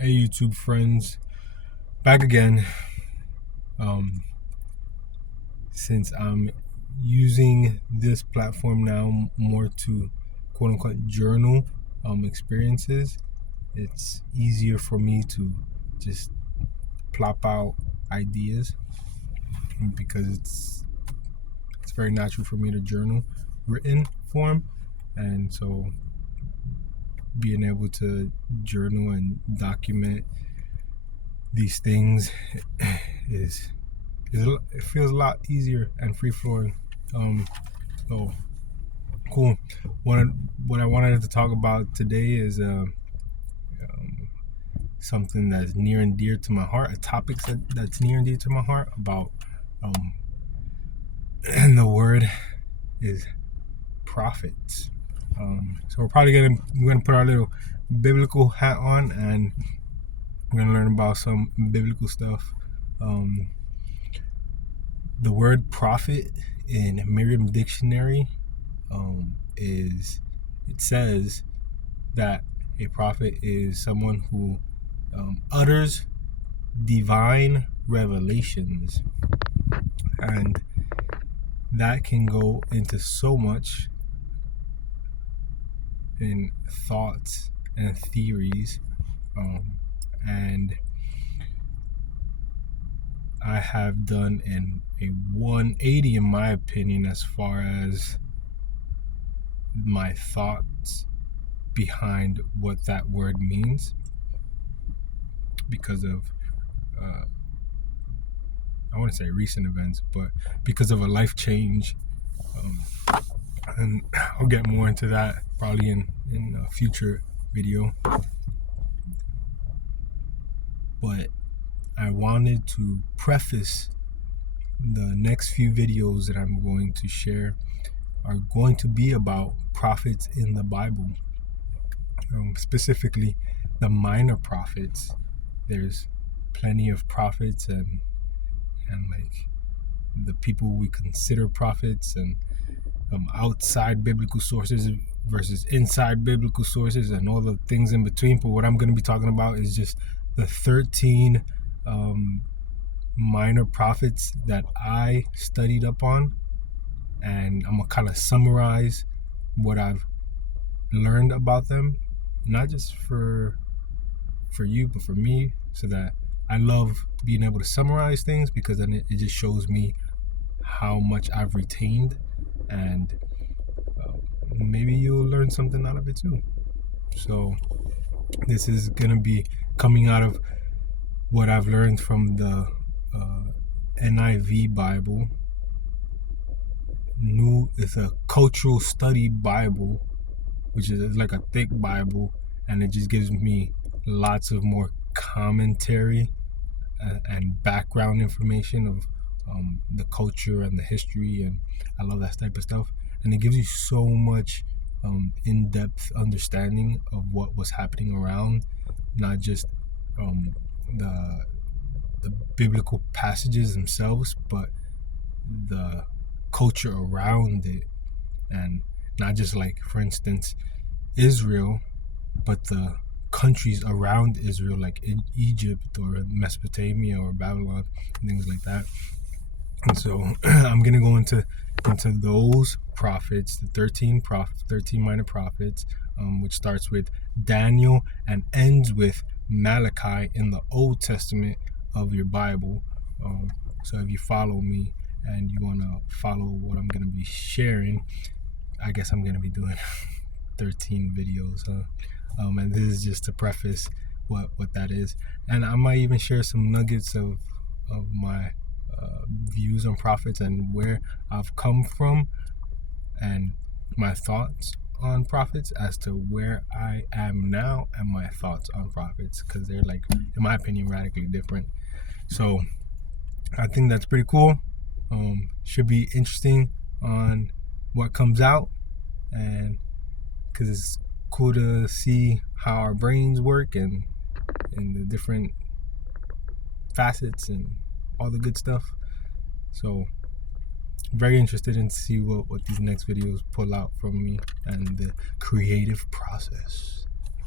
Hey YouTube friends, back again. Since I'm using this platform now more to quote unquote journal experiences, it's easier for me to just plop out ideas because it's very natural for me to journal written form, and so being able to journal and document these things is it feels a lot easier and free flowing. So cool. What I wanted to talk about today is something that's near and dear to my heart, a topic that's near and dear to my heart about, and the word is prophets. So we're gonna put our little biblical hat on, and we're gonna learn about some biblical stuff. The word prophet in Merriam Dictionary it says that a prophet is someone who utters divine revelations, and that can go into so much in thoughts and theories, and I have done a 180 in my opinion as far as my thoughts behind what that word means, because of I want to say recent events, but because of a life change, and I'll get more into that probably in a future video. But I wanted to preface the next few videos that I'm going to share are going to be about prophets in the Bible, specifically the minor prophets. There's plenty of prophets and like the people we consider prophets, and outside biblical sources versus inside biblical sources, and all the things in between. But what I'm going to be talking about is just the 13 minor prophets that I studied up on, and I'm gonna kind of summarize what I've learned about them, not just for you, but for me, so that I love being able to summarize things, because then it just shows me how much I've retained, and maybe you'll learn something out of it too. So this is gonna be coming out of what I've learned from the NIV Bible. It's a cultural study Bible, which is like a thick Bible, and it just gives me lots of more commentary and background information of the culture and the history, and I love that type of stuff. And it gives you so much in-depth understanding of what was happening around, not just the biblical passages themselves, but the culture around it, and not just like, for instance, Israel, but the countries around Israel, like in Egypt or Mesopotamia or Babylon, and things like that. And so I'm gonna go into those prophets, the 13 minor prophets, which starts with Daniel and ends with Malachi in the Old Testament of your Bible. So if you follow me and you want to follow what I'm going to be sharing, I guess I'm going to be doing 13 videos. And this is just to preface what that is. And I might even share some nuggets of my views on prophets and where I've come from, and my thoughts on prophets as to where I am now, and my thoughts on prophets, because they're, like, in my opinion, radically different. So I think that's pretty cool. Should be interesting on what comes out, and because it's cool to see how our brains work and the different facets and all the good stuff. So very interested in see what these next videos pull out from me and the creative process.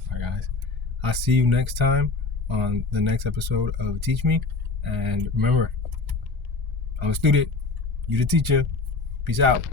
All right, guys, I'll see you next time. on the next episode of Teach Me. And remember, I'm a student, you the teacher. Peace out.